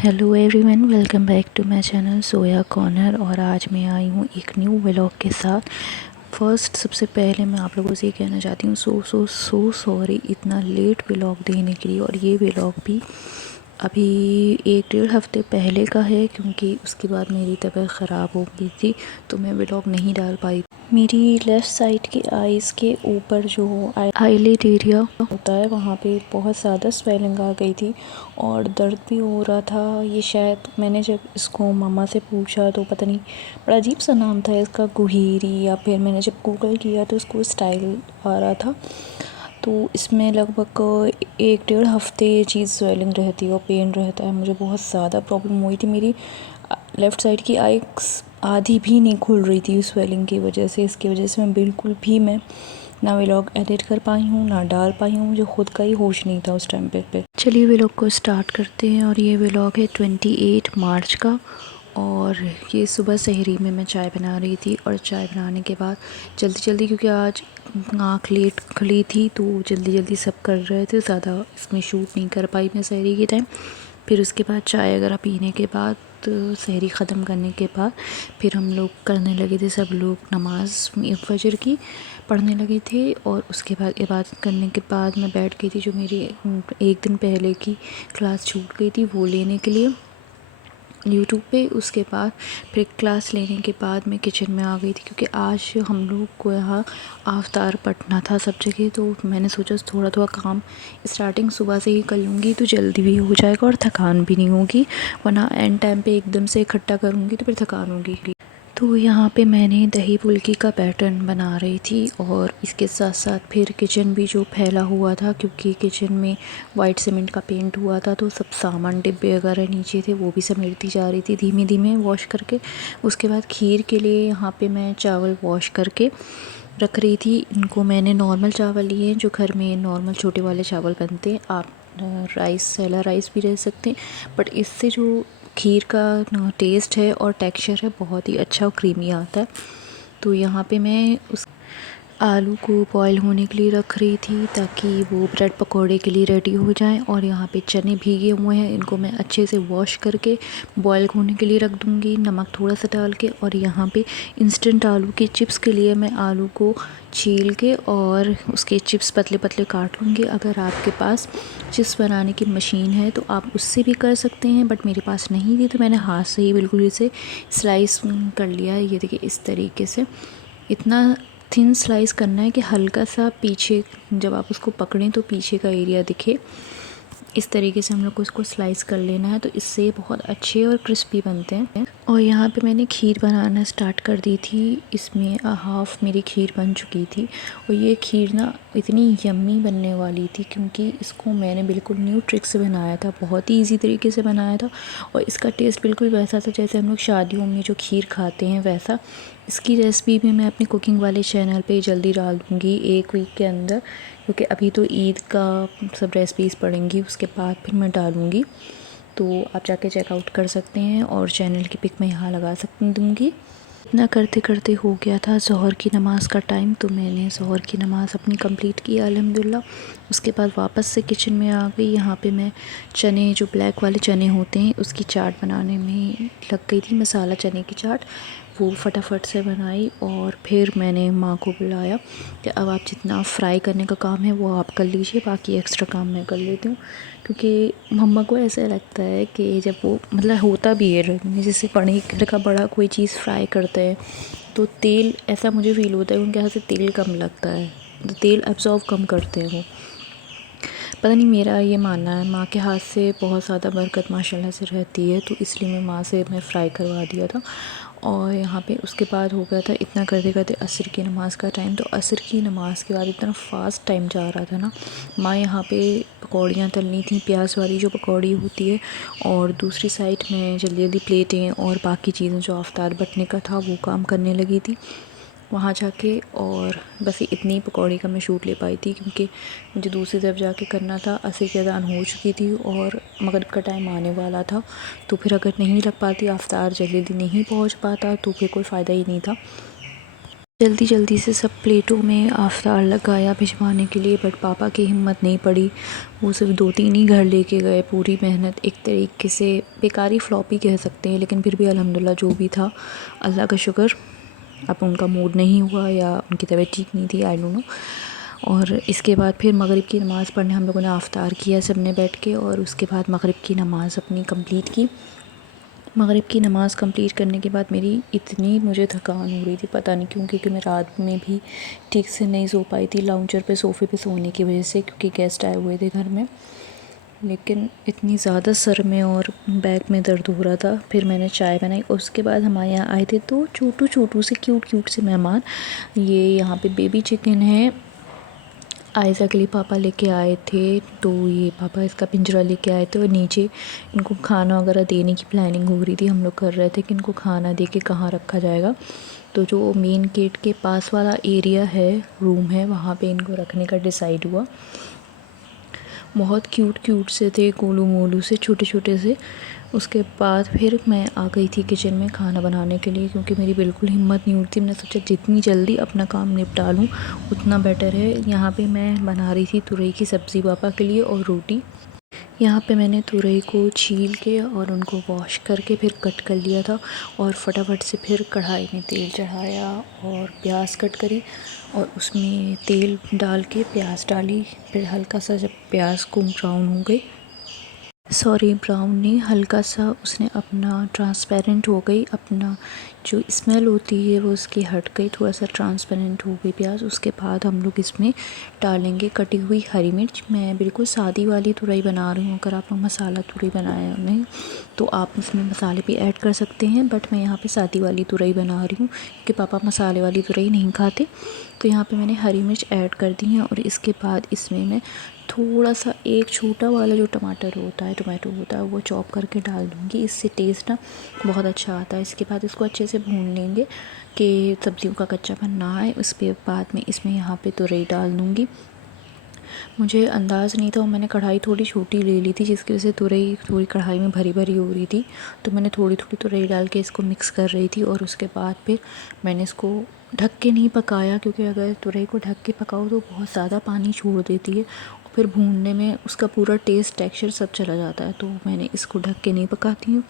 Hello everyone, welcome back to my channel soya corner. और आज मैं आई हूँ एक न्यू व्लॉग के साथ। फर्स्ट सबसे पहले मैं आप लोगों से ये कहना चाहती हूँ सो सॉरी इतना लेट व्लॉग देने के लिए। और ये व्लॉग भी अभी 1-1.5 हफ्ते पहले का है, क्योंकि उसके बाद मेरी तबीयत ख़राब हो गई थी तो मैं व्लॉग नहीं डाल पाई। मेरी लेफ़्ट साइड की आइज़ के ऊपर जो आईलिड एरिया होता है वहाँ पे बहुत ज़्यादा स्वेलिंग आ गई थी और दर्द भी हो रहा था। ये शायद मैंने जब इसको मम्मा से पूछा तो पता नहीं, बड़ा अजीब सा नाम था इसका, गुहीरी, या फिर मैंने जब गूगल किया तो इसको स्टाइल आ रहा था। तो इसमें लगभग 1-1.5 हफ्ते ये चीज़ स्वेलिंग रहती है और पेन रहता है। मुझे बहुत ज़्यादा प्रॉब्लम हुई थी। मेरी लेफ़्ट साइड की आइज़ आधी भी नहीं खुल रही थी स्वेलिंग की वजह से। इसकी वजह से मैं बिल्कुल भी ना व्लॉग एडिट कर पाई हूँ ना डाल पाई हूँ। मुझे खुद का ही होश नहीं था उस टाइम पे। चलिए व्लॉग को स्टार्ट करते हैं। और ये व्लॉग है 28 मार्च का। और ये सुबह सहरी में मैं चाय बना रही थी, और चाय बनाने के बाद जल्दी क्योंकि आज आँख लेट खुली थी तो जल्दी सब कर रहे थे, ज़्यादा इसमें शूट नहीं कर पाई मैं सहरी के टाइम। फिर उसके बाद चाय वगैरह पीने के बाद, सहरी ख़त्म करने के बाद फिर हम लोग करने लगे थे, सब लोग नमाज़ फजर की पढ़ने लगे थे। और उसके बाद इबादत करने के बाद मैं बैठ गई थी, जो मेरी एक दिन पहले की क्लास छूट गई थी वो लेने के लिए यूट्यूब पे। उसके बाद फिर क्लास लेने के बाद मैं किचन में आ गई थी, क्योंकि आज हम लोग को यहाँ आफ्तार पढ़ना था सब जगह। तो मैंने सोचा थोड़ा काम स्टार्टिंग सुबह से ही कर लूँगी तो जल्दी भी हो जाएगा और थकान भी नहीं होगी, वरना एंड टाइम पे एकदम से इकट्ठा करूँगी तो फिर थकान होगी। तो यहाँ पे मैंने दही फुल्की का पैटर्न बना रही थी, और इसके साथ साथ फिर किचन भी जो फैला हुआ था, क्योंकि किचन में वाइट सीमेंट का पेंट हुआ था तो सब सामान डिब्बे वगैरह नीचे थे वो भी समेटती जा रही थी धीमे धीमे वॉश करके। उसके बाद खीर के लिए यहाँ पे मैं चावल वॉश करके रख रही थी। इनको मैंने नॉर्मल चावल लिए हैं, जो घर में नॉर्मल छोटे वाले चावल बनते हैं। आप राइस सेला राइस भी रह सकते हैं, बट इससे जो खीर का टेस्ट है और टेक्सचर है बहुत ही अच्छा और क्रीमी आता है। तो यहाँ पे मैं उस आलू को बॉईल होने के लिए रख रही थी ताकि वो ब्रेड पकोड़े के लिए रेडी हो जाएं। और यहाँ पे चने भीगे हुए हैं, इनको मैं अच्छे से वॉश करके बॉईल होने के लिए रख दूँगी नमक थोड़ा सा डाल के। और यहाँ पे इंस्टेंट आलू के चिप्स के लिए मैं आलू को छील के और उसके चिप्स पतले पतले काट लूँगी। अगर आपके पास चिप्स बनाने की मशीन है तो आप उससे भी कर सकते हैं, बट मेरे पास नहीं थी तो मैंने हाथ से ही बिल्कुल इसे स्लाइस कर लिया है। ये देखिए इस तरीके से इतना थिन स्लाइस करना है कि हल्का सा पीछे जब आप उसको पकड़ें तो पीछे का एरिया दिखे। इस तरीके से हम लोग को इसको स्लाइस कर लेना है, तो इससे बहुत अच्छे और क्रिस्पी बनते हैं। और यहाँ पे मैंने खीर बनाना स्टार्ट कर दी थी। इसमें हाफ़ मेरी खीर बन चुकी थी। और ये खीर ना इतनी यम्मी बनने वाली थी, क्योंकि इसको मैंने बिल्कुल न्यू ट्रिक से बनाया था, बहुत ही इजी तरीके से बनाया था। और इसका टेस्ट बिल्कुल वैसा था जैसे हम लोग शादियों में जो खीर खाते हैं वैसा। इसकी रेसिपी भी मैं अपने कुकिंग वाले चैनल पे जल्दी डाल दूँगी 1 वीक के अंदर, क्योंकि अभी तो ईद का सब रेसिपीज़ पड़ेंगी, उसके बाद फिर मैं डालूँगी। तो आप जाके चेकआउट कर सकते हैं, और चैनल की पिक मैं यहाँ लगा दूँगी। इतना करते करते हो गया था ज़ोहर की नमाज़ का टाइम, तो मैंने ज़ोहर की नमाज़ अपनी कंप्लीट की अल्हम्दुलिल्लाह। उसके बाद वापस से किचन में आ गई। यहाँ पे मैं चने, जो ब्लैक वाले चने होते हैं, उसकी चाट बनाने में लग गई थी, मसाला चने की चाट। वो फटाफट से बनाई और फिर मैंने माँ को बुलाया कि अब आप जितना फ्राई करने का काम है वो आप कर लीजिए, बाकी एक्स्ट्रा काम मैं कर लेती हूँ। क्योंकि मम्मा को ऐसा लगता है कि जब वो मतलब होता भी है जैसे घर का बड़ा कोई चीज़ फ्राई करता है तो तेल, ऐसा मुझे फ़ील होता है उनके यहाँ से तेल कम लगता है, तो तेल एब्जॉर्व कम करते हैं वो। पता नहीं, मेरा ये मानना है। माँ के हाथ से बहुत ज़्यादा बरकत माशाल्लाह से रहती है, तो इसलिए मैं माँ से मैं फ़्राई करवा दिया था। और यहाँ पे उसके बाद हो गया था इतना करते करते असर की नमाज़ का टाइम। तो असर की नमाज़ के बाद इतना फ़ास्ट टाइम जा रहा था ना। माँ यहाँ पे पकौड़ियाँ तलनी थी, प्याज वाली जो पकौड़ी होती है, और दूसरी साइड में जल्दी जल्दी प्लेटें और बाकी चीज़ें जो अफ्तार बटने का था वो काम करने लगी थी वहाँ जाके। और बस इतनी पकौड़ी का मैं शूट ले पाई थी, क्योंकि मुझे दूसरी तरफ जाके करना था। असर की अज़ान हो चुकी थी और मगरिब का टाइम आने वाला था, तो फिर अगर नहीं लग पाती, अफ्तार जल्दी नहीं पहुँच पाता, तो फिर कोई फ़ायदा ही नहीं था। जल्दी जल्दी से सब प्लेटों में आफ्तार लगाया भिजवाने के लिए, बट पापा की हिम्मत नहीं पड़ी। वो सिर्फ 2-3 ही घर लेके गए। पूरी मेहनत एक तरीके से बेकारी फ्लॉप ही कह सकते हैं, लेकिन फिर भी अल्हम्दुलिल्लाह जो भी था अल्लाह का शुक्र। अब उनका मूड नहीं हुआ या उनकी तबीयत ठीक नहीं थी, आई डोंट नो। और इसके बाद फिर मगरिब की नमाज़ पढ़ने हम लोगों ने आफ्तार किया सब ने बैठ के, और उसके बाद मगरिब की नमाज़ अपनी कंप्लीट की। मगरिब की नमाज़ कंप्लीट करने के बाद मेरी इतनी मुझे थकान हो रही थी, पता नहीं क्यों, क्योंकि मैं रात में भी ठीक से नहीं सो पाई थी लाउंजर पे सोफ़े पे सोने की वजह से, क्योंकि गेस्ट आए हुए थे घर में। लेकिन इतनी ज़्यादा सर में और बैक में दर्द हो रहा था। फिर मैंने चाय बनाई। उसके बाद हमारे यहाँ आए थे तो छोटू से क्यूट से मेहमान। ये यहाँ पे बेबी चिकन है, आयशा के लिए पापा लेके आए थे। तो ये पापा इसका पिंजरा लेके आए थे और नीचे इनको खाना वगैरह देने की प्लानिंग हो रही थी। हम लोग कर रहे थे कि इनको खाना दे के कहाँ रखा जाएगा। तो जो मेन गेट के पास वाला एरिया है, रूम है, वहाँ पे इनको रखने का डिसाइड हुआ। बहुत क्यूट से थे, गोलू मोलू से, छोटे से। उसके बाद फिर मैं आ गई थी किचन में खाना बनाने के लिए, क्योंकि मेरी बिल्कुल हिम्मत नहीं उठती। मैंने सोचा जितनी जल्दी अपना काम निपटा लूँ उतना बेटर है। यहाँ पे मैं बना रही थी तुरई की सब्ज़ी पापा के लिए और रोटी। यहाँ पे मैंने तुरई को छील के और उनको वॉश करके फिर कट कर लिया था, और फटाफट से फिर कढ़ाई में तेल चढ़ाया और प्याज कट करी और उसमें तेल डाल के प्याज डाली। फिर हल्का सा जब प्याज को ब्राउन हो गई, सॉरी ब्राउन नहीं, हल्का सा उसने अपना ट्रांसपेरेंट हो गई, अपना जो स्मेल होती है वो उसकी हट गई, थोड़ा सा ट्रांसपेरेंट हो गई प्याज। उसके बाद हम लोग इसमें डालेंगे कटी हुई हरी मिर्च। मैं बिल्कुल सादी वाली तुरई बना रही हूँ। अगर आप मसाला तुरई बनाया नहीं तो आप उसमें मसाले भी ऐड कर सकते हैं, बट मैं यहाँ पे सादी वाली तुरई बना रही हूँ क्योंकि पापा मसाले वाली तुरई नहीं खाते। तो यहाँ पे मैंने हरी मिर्च ऐड कर दी है, और इसके बाद इसमें मैं थोड़ा सा एक छोटा वाला जो टमाटो होता है वो चॉप करके डाल दूँगी। इससे टेस्ट ना बहुत अच्छा आता है। इसके बाद इसको अच्छे से भून लेंगे कि सब्जियों का कच्चापन ना आए। उसके बाद में इसमें यहाँ पे तुरई डाल दूँगी। मुझे अंदाज़ नहीं था और मैंने कढ़ाई थोड़ी छोटी ले ली थी, जिसकी वजह से तुरई थोड़ी कढ़ाई में भरी हो रही थी। तो मैंने थोड़ी तुरई डाल के इसको मिक्स कर रही थी, और उसके बाद फिर मैंने इसको ढक के नहीं पकाया, क्योंकि अगर तुरई को ढक के पकाओ तो बहुत ज़्यादा पानी छोड़ देती है, फिर भूनने में उसका पूरा टेस्ट टेक्सचर सब चला जाता है। तो मैंने इसको ढक के नहीं पकाती हूँ।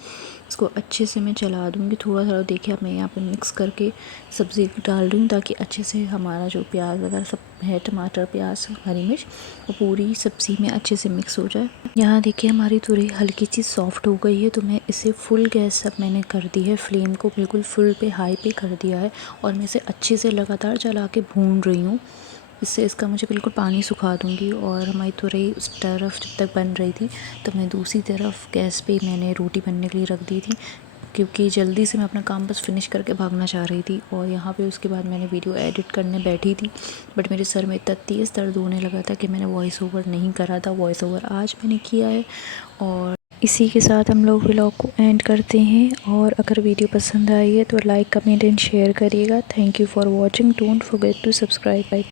इसको अच्छे से मैं चला दूँगी थोड़ा देखिए अब मैं यहाँ पे मिक्स करके सब्ज़ी डाल रही हूँ, ताकि अच्छे से हमारा जो प्याज वगैरह सब है, टमाटर प्याज हरी मिर्च, वो पूरी सब्ज़ी में अच्छे से मिक्स हो जाए। यहाँ देखिए हमारी तुरई हल्की सी सॉफ्ट हो गई है। तो मैं इसे फुल गैस अब मैंने कर दी है, फ्लेम को बिल्कुल फुल पे हाई पे कर दिया है, और मैं इसे अच्छे से लगातार चला के भून रही हूँ। इससे इसका मुझे बिल्कुल पानी सुखा दूँगी। और हमारी तुरई उस तरफ जब तक बन रही थी, तो मैं दूसरी तरफ गैस पे मैंने रोटी बनने के लिए रख दी थी, क्योंकि जल्दी से मैं अपना काम बस फिनिश करके भागना चाह रही थी। और यहाँ पे उसके बाद मैंने वीडियो एडिट करने बैठी थी, बट मेरे सर में इतना तेज़ दर्द होने लगा था कि मैंने वॉइस ओवर नहीं करा था। वॉइस ओवर आज मैंने किया है। और इसी के साथ हम लोग व्लॉग को एंड करते हैं। और अगर वीडियो पसंद आई है तो लाइक कमेंट एंड शेयर करिएगा। Thank you for watching. Don't forget to subscribe.